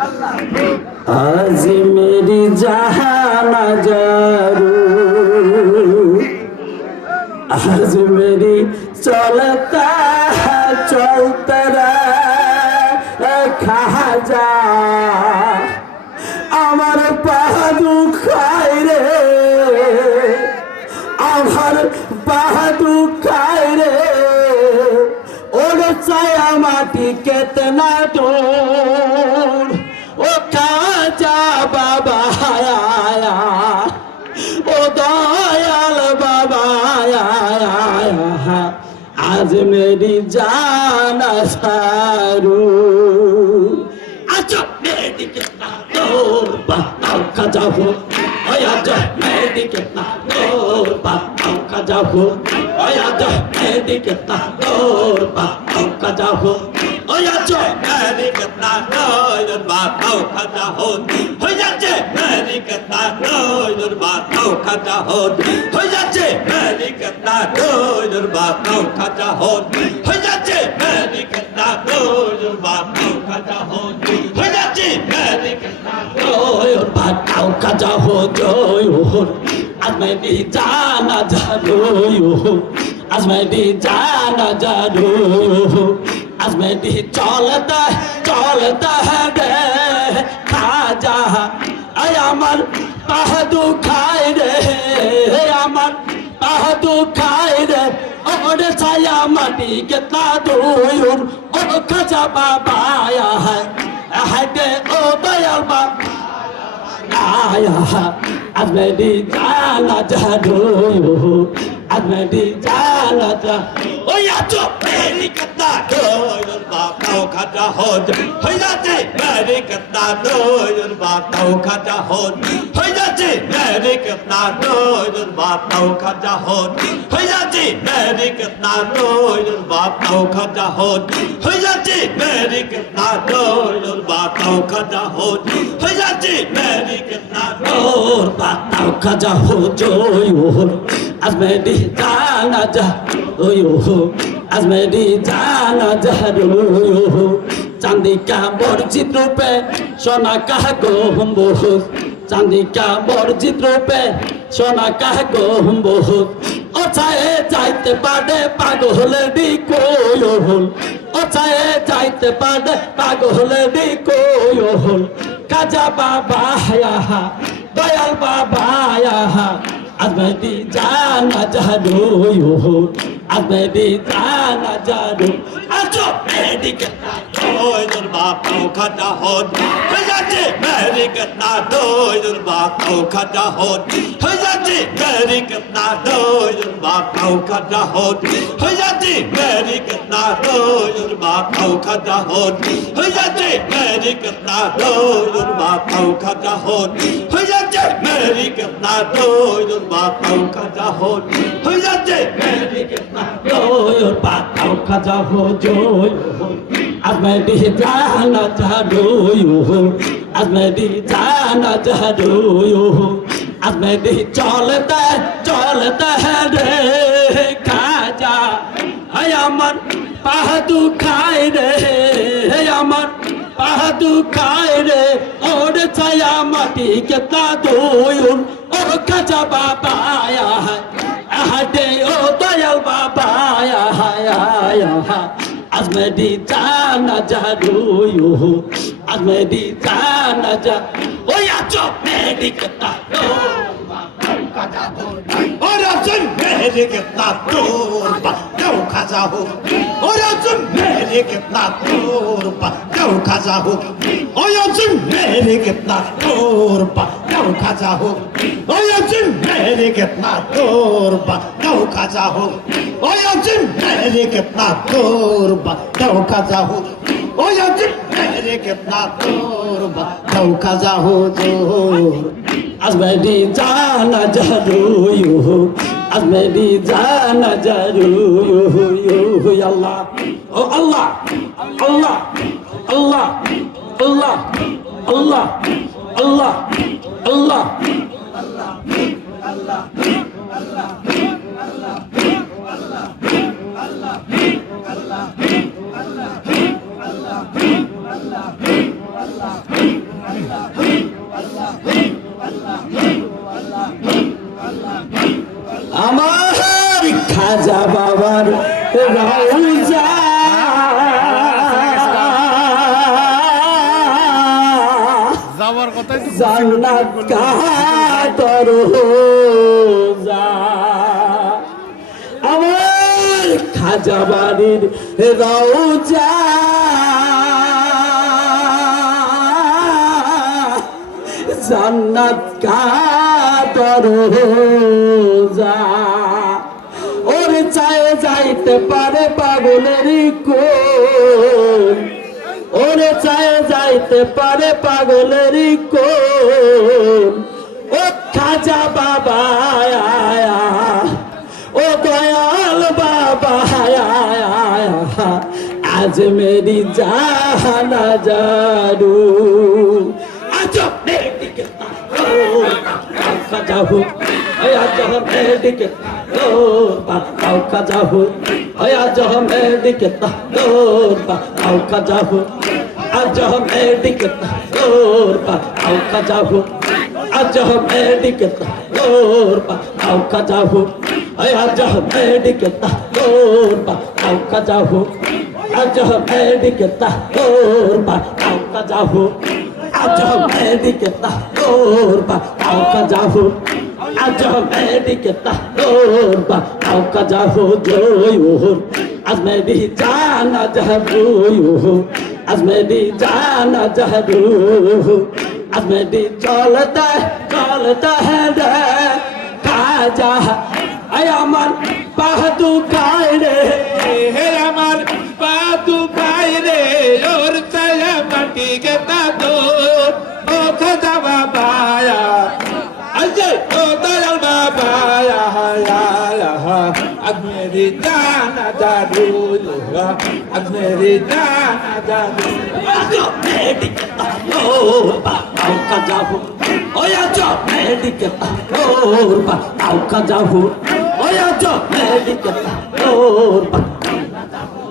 आज मेरी जहां जरू आज मेरी चलता चलता खाजा আমার পা দুখায় রে আমার পা দুখায় রে ওর ছায়া মাটি কেতনা দূর ও খাজা বাবা আয়া ও দয়াল বাবা আয়া आज मेरी जान सारू अच्छा मेरी कितना दूर बताओ खजा हो आया जा मेरी कितना दूर बताओ खजा हो आया जा मेरी कितना दूर बताओ खजा हो आया जा मेरी कितना दूर बताओ खजा हो आया जा मेरी कितना दूर बताओ खजा हो आया जा मेरी कितना दूर बताओ खजा हो आया जा मेरी कितना दूर बताओ खजा हो आया जा मेरी कितना दूर बताओ खजा हो जो आज मैं भी जाना जानू आज मैं भी जाना जानू आज मैं भी चलता है रे खाजा আমার পাহ দুখায় রে আমার পাহ দুখায় রে ওরে ছায়া মাটি কেতনা দূর ও খাজা বাবা আয়া হাতে ও দয়াল বাবা आया आज मैं भी जाना चाहूँ आज मैं भी जाना चाहूँ ओ या तो मेरी कितना दूर बातों खजा हो जाते मेरी कितना दूर बातों खजा हो जाते मेरी कितना दूर बातों खजा हो जाते मेरी कितना दूर बातों खजा हो जाते मेरी कितना दूर बातों खजा हो जाते मेरी कितना दूर बातों खजा हो जो आज मैं भी जाना चाहूँ आज मैं भी जाना चाहूँ चांदी का बर्जित रूपे सोना का गम्बुज चांदी का बर्जित रूपे सोना का गम्बुज ओछाए जाइते पारे पागलेर कोयल ओछाए जाइते पारे पागलेर कोयल खाजा बाबा आया दयाल बाबा आया आज मैं भी जाना चाहूँ आज मैं भी जाना चाहूँ आज मेरी कितना दूर बातों खजा हो जाते मेरी कितना दूर बातों खजा हो जाते मेरी कितना दूर बातों खजा हो जाते मेरी कितना दूर बातों खजा हो जाते मेरी कितना दूर बातों खजा हो जाते मेरी कितना दूर बातों खजा हो जाते मेरी कितना दूर बातों खजा हो जो आज मैं भी जाना चाहूँ आज मैं भी जाना चाहूँ आज मैं भी चलता है रे खाजा আমার পাহ দুখায় রে আমার পাহ দুখায় রে ওর ছায়া মাটি কেতনা দূর ও খাজা বাবা আয়া হাতে ও দয়াল বাবা আয়া आज मैं भी जाना चाहूँ आज मैं भी जाना चाहूँ ओ या जो मेरी कितना और सुन मेरी कितना दूर क्यों खजा हो और सुन मेरी कितना दूर क्यों खजा हो और सुन मेरी कितना दूर क्यों खजा हो और सुन मेरी कितना दूर क्यों खजा हो और सुन मेरी कितना दूर क्यों खजा हो और सुन मेरी कितना दूर क्यों खजा हो जो आज मैं भी जाना चाहूँ आज मैं भी जाना चाहूँ अल्लाह ओ अल्लाह अल्लाह अल्लाह अल्लाह अल्लाह अल्लाह अल्लाह अल्लाह আমার খাজা বাবার রওজা যাওয়ার কথাই তো জান্নাত কা দরজা আমার খাজা বাড়ির রওজা জান্নাত কা দরজা ওরে চায়ে যাইতে পারে পাগলের কোন ওরে চায়ে যাইতে পারে পাগলের কোন ও খাজা বাবা ও দয়াল বাবা আজ মেরি জানা জারু আজ মেরি যাবো আজ মেডিকে যাবো আজ মেডিকে যাবো আজ মেডিকে যাবো আজ মেডিকে যাবো আজ মেডিকে যাবো আজ মেডিকে যাবো আজ মেডিকে যাবো আজ মেডিকে যাবো জয় আজ মেরি জানা যাবো আজ মেরি জানা যাবো আজ মেরি চলতা চলতা রে খাজা আয় আমার পাহাদু খায় রে হে আমার পাতু খাই রে ওর চায়া মাটি গেতা তো ও খাজা বাবায়া আজে ও দয়াল বাবায়া আজ মেরি জানা জাদু আজ মেরি জানা জাদু আজ মেডিকে যাবো ওই আজ মেডিকে যাবো ওই আজ মেডিকে যাবো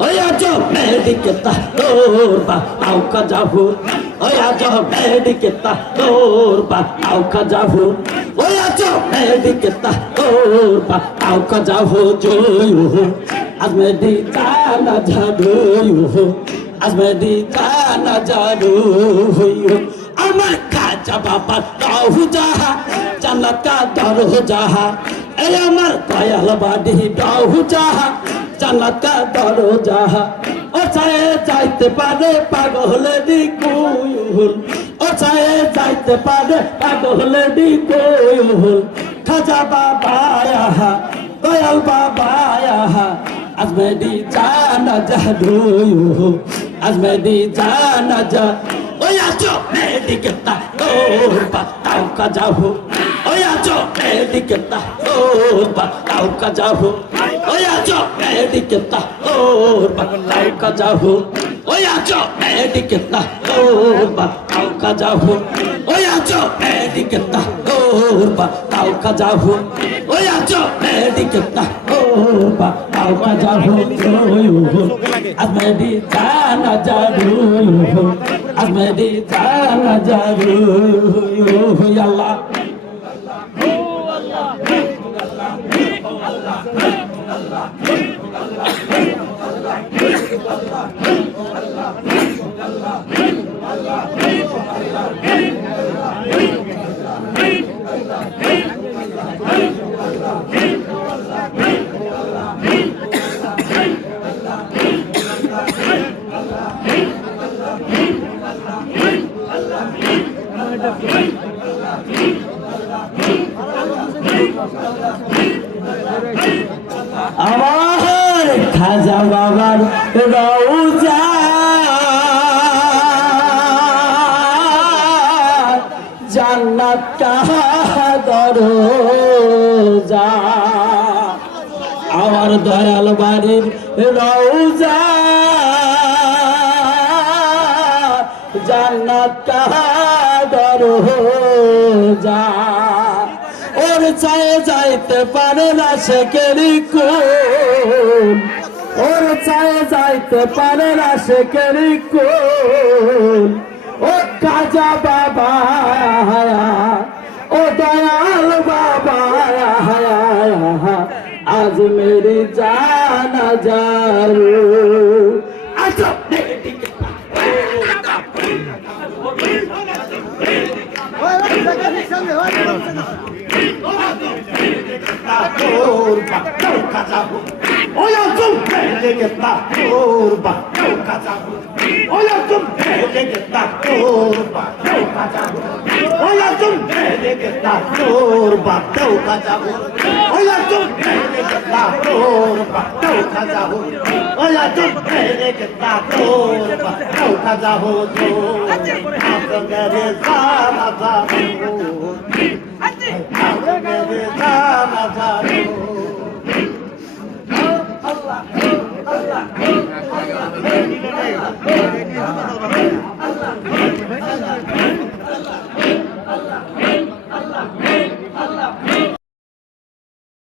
ওই আজ মেডিকে যাবো ওই আজ মেডিকে যাবো ওই আজ মেডিকে যাবো জয় আজ মেরি জানা যাবো আজ মেরি জানা যাবো আমার খাজা বাবা রওজা জান্নাত কা দরজা এই আমার দয়াল বাড়ি রওজা জান্নাত কা দরজা ও চায়ে যাইতে পারে পাগলের কুল ও চায়ে যাইতে পারে পাগলের কুল খাজা বাবা দয়াল বাবা আজ মেরি জানা যাবো আজ মেরি জানা যা ওই আছো মেডিকে যাবো ওই আছো মেডিকে যাবো ওই আছো মেডিকে যাবো ওই আছো মেডিকে যাবো ওই আছো মেডিকে যাবো ওই আছো মেডিকে যাবো আজ মেরি জানা যাবো আজ মেরি জানা যাবো আল্লাহ আমার খাজা বাবার রওজা জান্নাত কা দরজা আমার দয়াল বাড়ির রওজা জান্নাত কা দরজা ওর চায়ে যাইতে পারে না সে কেরি কোন ওর চায়ে যাইতে পারে না সে কেরি কোন ও কাজা বাবা ও দয়াল বাবা আজ মেরি জানা যারু আচ্ছা Oya zum legetta turba kazabu Oya zum legetta turba kazabu Oya zum legetta turba kazabu Oya zum legetta turba kazabu Oya zum legetta turba kazabu Apangare sama zabu Apangare sama zabu Allah